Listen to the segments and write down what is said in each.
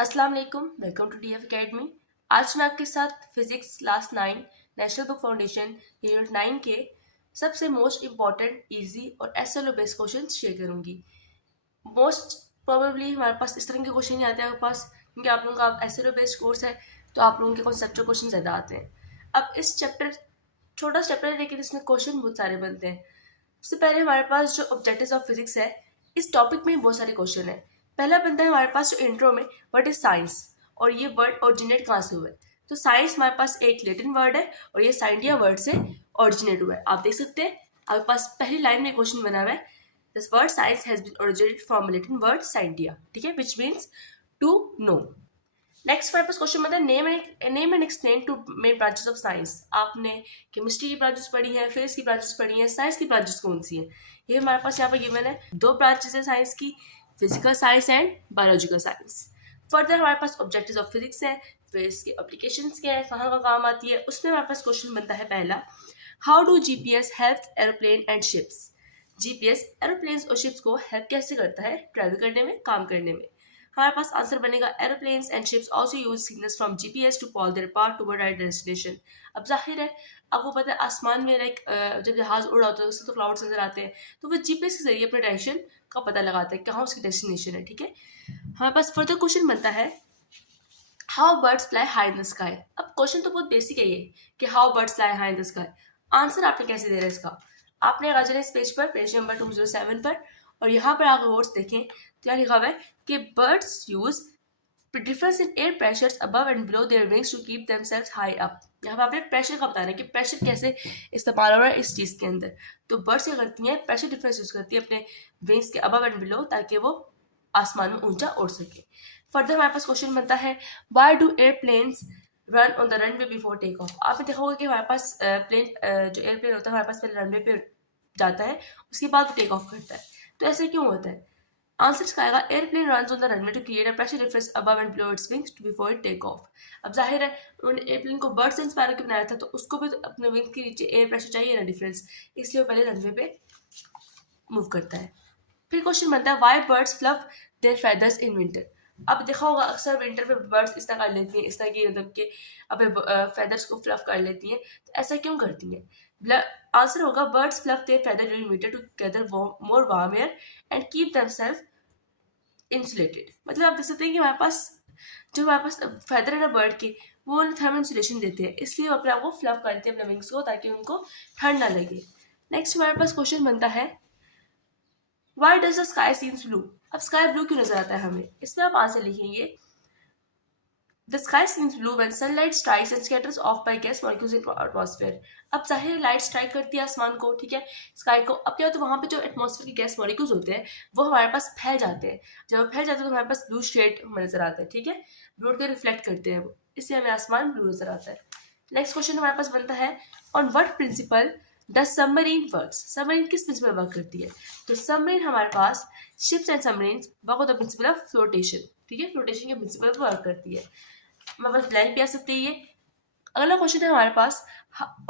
अस्सलाम वालेकुम, welcome to DF academy. आज मैं आपके साथ physics class 9 national book foundation unit 9 के सबसे मोस्ट इम्पॉर्टेंट इजी और एसएलओ बेस्ड क्वेश्चन शेयर करूंगी। मोस्ट प्रोबेबली हमारे पास इस तरह के क्वेश्चन नहीं आते हैं आपके पास, क्योंकि आप लोगों का एसएलओ बेस्ड कोर्स है, तो आप लोगों के कॉन्सेप्चुअल क्वेश्चन ज़्यादा आते हैं। अब इस चैप्टर छोटा चैप्टर है, लेकिन इसमें क्वेश्चन बहुत सारे बनते हैं। सबसे पहले हमारे पास जो ऑब्जेक्टिव्स ऑफ फिजिक्स है, इस टॉपिक में बहुत सारे क्वेश्चन है। पहला बनता है हमारे पास जो इंट्रो में, व्हाट इज साइंस, और ये वर्ड ओरिजिनेट कहाँ से हुआ है। तो साइंस हमारे पास एक लैटिन वर्ड है और ये साइंटिया वर्ड से ओरिजिनेट हुआ है। आप देख सकते हैं आपके पास पहली लाइन में क्वेश्चन बना हुआ है, this word science has been originated from Latin word scientia, ठीक है, which means to know. Next हमारे पास क्वेश्चन बनता है name and explain two main branches of science. आपने केमिस्ट्री की ब्रांचेस पढ़ी है, फिजिक्स की ब्रांचेस पढ़ी है, साइंस की ब्रांचेस कौन सी है। ये हमारे पास यहाँ पर गिवन है, दो ब्रांचेस है साइंस की, physical science and biological science. Further हमारे पास ऑब्जेक्टिव्स ऑफ फिजिक्स है, फिर इसके एप्लीकेशंस क्या है, कहाँ का काम आती है, उसमें हमारे पास क्वेश्चन बनता है पहला, how do GPS help aeroplane and ships. GPS aeroplanes और शिप्स को हेल्प कैसे करता है ट्रैवल करने में, काम करने में। हमारे पास आंसर बनेगा, aeroplanes and ships also use signals from GPS to follow their path toward right destination. अब जाहिर है आपको पता है आसमान में लाइक जब जहाज उड़ रहा होता है उससे तो क्लाउड्स नजर आते हैं, तो वो जीपीएस के जरिए अपने डायरेक्शन का पता लगाता है कहाँ उसकी डेस्टिनेशन है, ठीक है। हमारे पास फर्दर क्वेश्चन बनता है, how birds fly high in the sky. अब क्वेश्चन तो बहुत बेसिक है ये, कि how birds fly high in the sky. Answer आपने कैसे दे रहा है इसका, आपने आ जाना इस पेज पर, पेज नंबर 207 पर, और यहाँ पर आकर वर्ड्स देखें तो यहाँ लिखा हुआ है कि birds use difference in air pressures above and below their wings to keep themselves high up. यहाँ पर आपने प्रेशर का बताना है कि प्रेशर कैसे इस्तेमाल हो रहा है इस चीज़ के अंदर। तो बर्ड्स क्या करती हैं, प्रेशर डिफरेंस यूज करती है अपने विंग्स के अबव एंड बिलो, ताकि वो आसमान में ऊंचा उड़ सके। फर्दर हमारे पास क्वेश्चन बनता है, why do airplanes run on the runway before take off. आपने देखा होगा कि हमारे पास प्लेन जो एयरप्लेन होता है हमारे पास पहले रनवे पे जाता है, उसके बाद वो टेक ऑफ करता है। तो ऐसे क्यों होता है, आंसर इसका आएगा, airplane runs on the runway to create a pressure difference above and below its wings before it take off. अब जाहिर है उन्होंने एयरप्लेन को बर्ड से इंस्पायर करके बनाया था, तो उसको भी तो अपने विंग के नीचे एयर प्रेशर चाहिए ना डिफरेंस, इसलिए वो पहले रनवे पे मूव करता है। फिर क्वेश्चन बनता है, why birds fluff their feathers in winter. अब देखा होगा अक्सर विंटर में बर्ड्स इस तरह कर लेती हैं, इस तरह की मतलब कि अपने फेदर्स को फ्लफ कर लेती हैं, तो ऐसा क्यों करती हैं। आंसर होगा, birds fluff their feather during winter to gather more warm air and keep themself insulated. मतलब आप देख सकते हैं कि हमारे पास जो हमारे पास फेदर है ना बर्ड के, वो उन्हें थर्मल इंसुलेशन देते हैं, इसलिए वो अपने आप को फ्लफ कर लेते हैं अपने विंग्स को, ताकि उनको ठंड ना लगे। नेक्स्ट हमारे पास क्वेश्चन बनता है, why does the sky seems blue. अब स्काई ब्लू क्यों नजर आता है हमें, इसमें आप आंसर लिखेंगे, the sky seems blue when sunlight strikes and scatters off by gas molecules in atmosphere. अब जाहिर लाइट स्ट्राइक करती है आसमान को, ठीक है, स्काई को। अब क्या होता है, वहां पे जो एटमॉस्फेयर के गैस मॉलिक्यूल्स होते हैं वो हमारे पास फैल जाते हैं। जब वो फैल जाते हैं तो हमारे पास ब्लू शेड हमें नजर आता है, ठीक है, ब्लू को रिफ्लेक्ट करते हैं वो, इससे हमें आसमान ब्लू नजर आता है। नेक्स्ट क्वेश्चन हमारे पास बनता है, on what principle the submarine works. Submarine किस प्रिंसिपल वर्क करती है, तो सबमरीन हमारे पास ships and submarines work on the principle of flotation, ठीक है, फ्लोटेशन के प्रिंसिपल पर वर्क करती है। हमारे पास ब्लैंक भी आ सकती है ये। अगला क्वेश्चन है हमारे पास,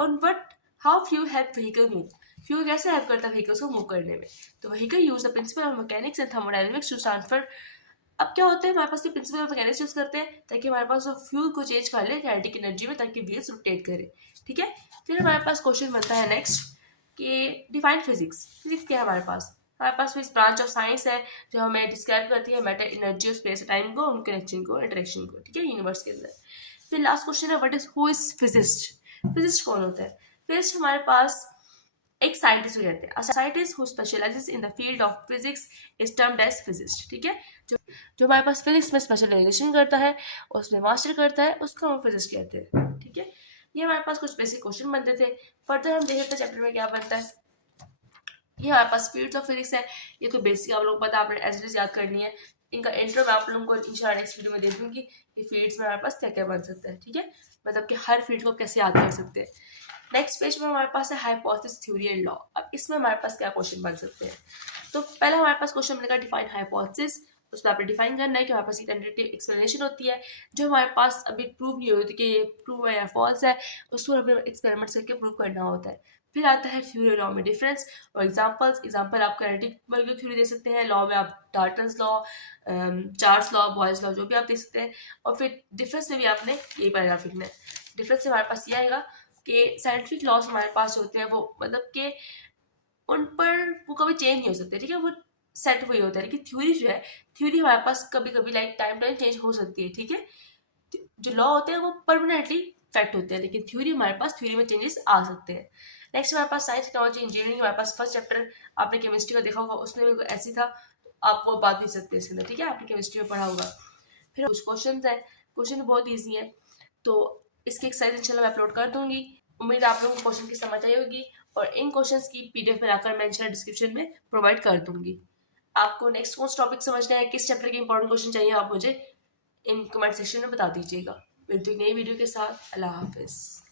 on what how fuel help vehicle move. Fuel कैसे हेल्प करता है व्हीकल्स को मूव करने में, तो vehicle use the principle of mechanics and thermodynamics to transfer. अब क्या होता है, हमारे पास ये प्रिंसिपल ऑफ मैकेनिक्स यूज करते हैं ताकि हमारे पास वो फ्यूल को चेंज कर ले काइनेटिक एनर्जी में, ताकि व्हील्स रोटेट करे, ठीक है। फिर हमारे पास क्वेश्चन बनता है नेक्स्ट, कि डिफाइन फिजिक्स। फिजिक्स क्या है हमारे पास, हमारे पास इस ब्रांच ऑफ साइंस है जो हमें डिस्क्राइब करती है मैटर, एनर्जी और स्पेस टाइम को, उनके कनेक्शन को, इंटरेक्शन को, ठीक है, यूनिवर्स के अंदर। फिर लास्ट क्वेश्चन है, what is who is physicist. Physicist कौन होता है, फिजिस्ट हमारे पास एक साइंटिस्ट को कहते हैं, scientist who specialises in the field of physics is termed as physicist, ठीक है। जो जो हमारे पास फिजिक्स में स्पेशलाइजेशन करता है, उसमें मास्टर करता है, उसको हम फिजिस्ट कहते हैं, ठीक है। ये हमारे पास कुछ बेसिक क्वेश्चन बनते थे। फर्दर हम देखते हैं चैप्टर में क्या बनता है। ये हमारे पास फील्ड्स ऑफ फिजिक्स है, ये तो बेसिक आप लोग पता, आपने एज इट इज याद करनी है। इनका इंट्रो मैं आप लोगों को इंशाल्लाह नेक्स्ट वीडियो में दे दूंगी कि फील्ड्स में हमारे पास क्या क्या बन सकता है, ठीक है, मतलब कि हर फील्ड को कैसे याद कर सकते हैं। नेक्स्ट पेज में हमारे पास है हाइपोथेसिस थ्योरी एंड लॉ। अब इसमें हमारे पास क्या क्वेश्चन बन सकते हैं, तो पहले हमारे पास क्वेश्चन मिलेगा डिफाइन हाइपोथेसिस। उसमें आपने डिफाइन करना है कि हमारे पास एक टेंटेटिव एक्सप्लेनेशन होती है जो हमारे पास अभी प्रूव नहीं होती कि ये ट्रू है या फॉल्स है, उसको हमें एक्सपेरिमेंट करके प्रूव करना होता है। फिर आता है थ्योरी लॉ में डिफरेंस और एग्जाम्पल आप काइनेटिक मॉलिक्यूलर थ्योरी दे सकते हैं, लॉ में आप Dalton's law, Charles law, boys law, जो भी आप दे सकते हैं। और फिर डिफरेंस में भी आपने यही पैराग्राफ लिखना है। डिफरेंस से हमारे पास ये आएगा कि साइंटिफिक लॉज हमारे पास होते हैं, वो मतलब कि उन पर वो कभी चेंज नहीं हो सकते, ठीक है, वो सेट वही होता है। लेकिन थ्योरी जो है, थ्योरी हमारे पास कभी कभी लाइक टाइम टाइम चेंज हो सकती है, ठीक है। जो लॉ होते हैं वो परमानेंटली फैक्ट होते हैं, लेकिन थ्योरी हमारे पास, थ्योरी में चेंजेस आ सकते हैं। नेक्स्ट हमारे पास साइंस, टेक्नोलॉजी, इंजीनियरिंग। हमारे पास फर्स्ट चैप्टर आपने केमिस्ट्री का देखा होगा, उसमें भी ऐसी था, आप वो बात नहीं सकते इसके अंदर, ठीक है, आपने केमिस्ट्री में पढ़ा होगा। फिर कुछ क्वेश्चन है, क्वेश्चन बहुत ईजी है, तो इसकी एक्सरसाइज इंशाल्लाह मैं अपलोड कर दूंगी। उम्मीद है आप लोगों को क्वेश्चन की समझ आई होगी, और इन क्वेश्चंस की पीडीएफ बनाकर मैं इंशाल्लाह डिस्क्रिप्शन में प्रोवाइड कर दूंगी। आपको नेक्स्ट कौन सा टॉपिक समझना है, किस चैप्टर के इंपॉर्टेंट क्वेश्चन चाहिए, आप मुझे इन कमेंट सेक्शन में बता दीजिएगा। मिलती हूँ नई वीडियो के साथ। अल्लाह हाफिज़।